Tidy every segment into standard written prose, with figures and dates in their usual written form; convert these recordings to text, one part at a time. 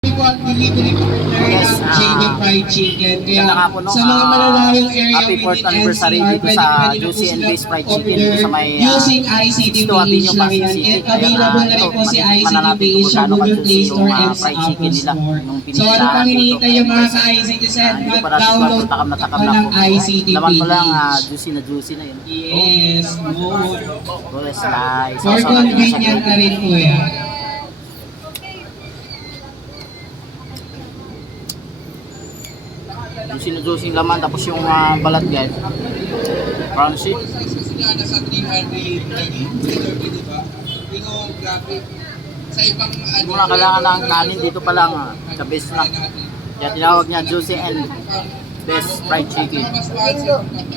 Delivery partner Yes, ang JB Fried Chicken. Kaya ganda nga po, no? sa mga malalayong area Happy 4th anniversary dito sa Juicy and Base Fried Chicken dito sa may using ICTPH lang yan. And available na rin po si ICTPH sa Google Play Store and sa Apple Store. So ano pang hinihintay yung mga ka-ICTZ? Mag-download pa ng ICTPH. Laman ko lang, juicy na yun. Yes, good. Goles slice. For convenient na rin po yan. Juicy laman, tapos yung balat guys. Crunchy. Nasa 330, di ba? Pero grabe. Sa ibang Kung kailangan ng nanin dito pa lang, the best na. Kaya tinawag niya Juicy and Best Fried Chicken.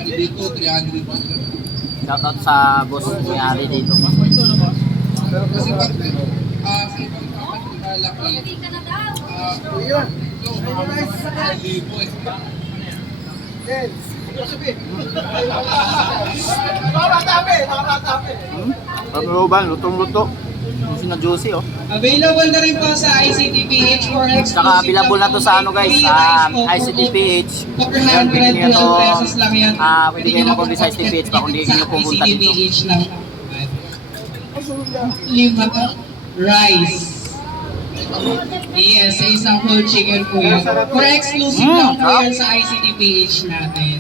Dito 300. Shoutout sa boss may-ari dito. Kasi pag sa ibang company malaki, libo eh. Pagluban, lutong-luto. Juicy na juicy oh. Available na rin po sa ICTPH for exclusive. Saka available na to sa ano guys, ICTPH. Yan, pwede nyo to, pwede kayo makundi sa ICTPH pa kung hindi nyo pupunta dito. ICTPH lang. Lima to. Rice. Yes, sa isang whole chicken po yun. For exclusive lang po yan sa ICTPH natin.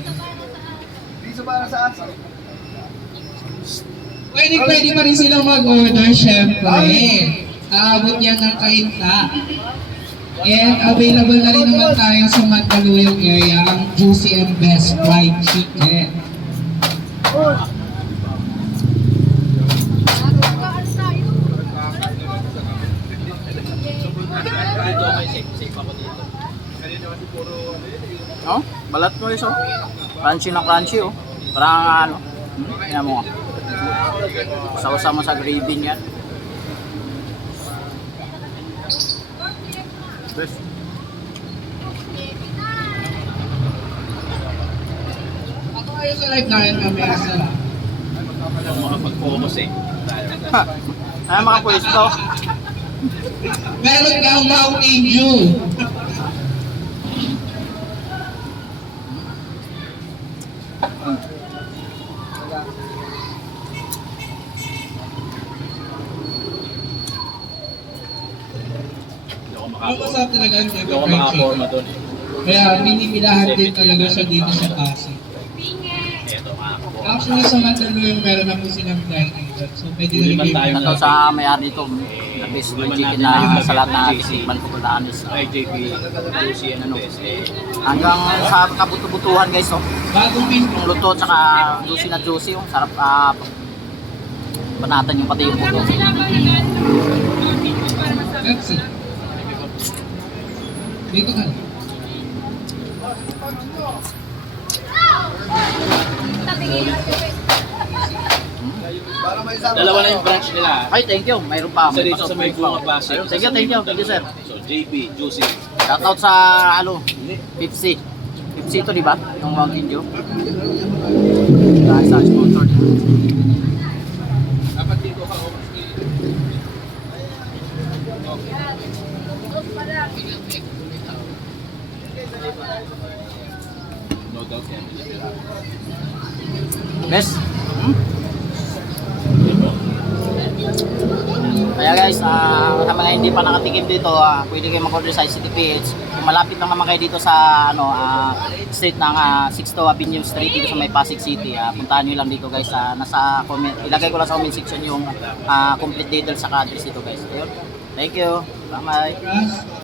Pwede pa rin silang mag-order, syempre. Aabot yan ng kainta. And available na rin naman tayo sa Mandaluyong area, ang Juicy and Best Fried Chicken. Oh, balat mo iso. Crunchy na crunchy oh. Parang ano. Tingnan mo. Sama-sama sa gravy niyan. Best. Ako kayo sa live natin mamaya sa Makapag-focus eh. Ay mga pwesto. meron kang Mountain Dew. Ang masarap talaga ang Hindi ako makaporma doon eh. Kaya pinipilahan din talaga siya dito sa Pasig. Ito makaporma. Actually sa Mandaluyong meron na po silang dining doon. So pwede na rin Liman tayo. Ito sa may-ari dito. The best fried chicken na sa lahat na titikman ko pala is Ay, JP, Juicy and Best eh. hanggang sa kabuto-butuhan guys oh. bagong pin. Yung luto tsaka juicy na juicy oh. Sarap banatan yung pati yung puto. Pepsi. Dito ka. Dalawa na yung branch nila. Ay, thank you. Mayroon pa. Isa dito sa May may bunga Pasig. Thank you, thank you. Thank you, sir. So, JP, Juicy. Shoutout sa, Pepsi. Pepsi ito, di ba? Yung Mountain Dew. Dahil sa sponsor dito. Dapat dito ka No doubt yan. Best. Kaya guys, sa mga hindi pa nakatikim dito, pwede kayo mag-order sa ICTPH. Kung malapit lang naman kayo dito sa street ng 6th Avenue Street dito sa may Pasig City, puntahan nyo lang dito guys. Nasa comment, ilagay ko lang sa comment section yung complete details sa address dito guys. Ayun. Thank you. Bye-bye.